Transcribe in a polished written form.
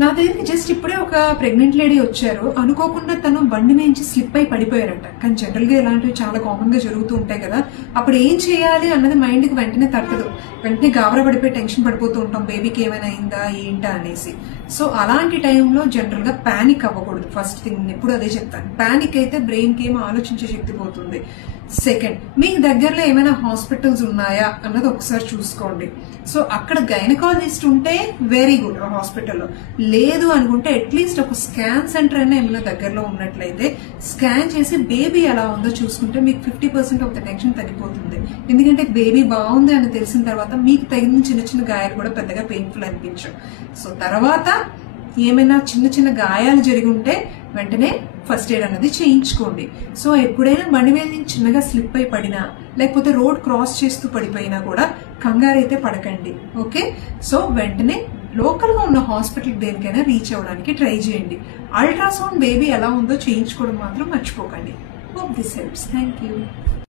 నా దగ్గరికి జస్ట్ ఇప్పుడే ఒక ప్రెగ్నెంట్ లేడీ వచ్చారు. అనుకోకుండా తను బండి నుంచి స్లిప్ అయి పడిపోయారంట. కానీ జనరల్ గా ఇలాంటివి చాలా కామన్ గా జరుగుతూ ఉంటాయి కదా. అప్పుడు ఏం చేయాలి అన్నది మైండ్ కి వెంటనే తట్టదు. వెంటనే గాబరా పడిపోయి టెన్షన్ పడిపోతూ ఉంటాం, బేబీకి ఏమైనా అయిందా ఏంటా అనేసి. సో అలాంటి టైంలో జనరల్ గా పానిక్ అవ్వకూడదు. ఫస్ట్ థింగ్ ఎప్పుడు అదే చెప్తాను. పానిక్ అయితే బ్రెయిన్ కి ఏమో ఆలోచించే శక్తి పోతుంది. సెకండ్, మీకు దగ్గరలో ఏమైనా హాస్పిటల్స్ ఉన్నాయా అన్నది ఒకసారి చూసుకోండి. సో అక్కడ గైనకాలజిస్ట్ ఉంటే వెరీ గుడ్ ఆ హాస్పిటల్లో. లేదు అనుకుంటే అట్లీస్ట్ ఒక స్కాన్ సెంటర్ అయినా ఏమైనా దగ్గరలో ఉన్నట్లయితే స్కాన్ చేసి బేబీ ఎలా ఉందో చూసుకుంటే మీకు 50% ఆఫ్ ద టెన్షన్ తగ్గిపోతుంది. ఎందుకంటే బేబీ బాగుంది అని తెలిసిన తర్వాత మీకు తగిన చిన్న చిన్న గాయాలు కూడా పెద్దగా పెయిన్ఫుల్ అనిపించవు. సో తర్వాత ఏమైనా చిన్న చిన్న గాయాలు జరిగి ఉంటే వెంటనే ఫస్ట్ ఎయిడ్ అనేది చేయించుకోండి. సో ఎప్పుడైనా బండి మీద నుంచి చిన్నగా స్లిప్ అయి పడినా లేకపోతే రోడ్ క్రాస్ చేస్తూ పడిపోయినా కూడా కంగారు అయితే పడకండి. ఓకే, సో వెంటనే లోకల్ గా ఉన్న హాస్పిటల్ దేనికైనా రీచ్ అవ్వడానికి ట్రై చేయండి. అల్ట్రాసౌండ్ బేబీ ఎలా ఉందో చేయించుకోవడం మాత్రం మర్చిపోకండి. Hope this helps. Thank you.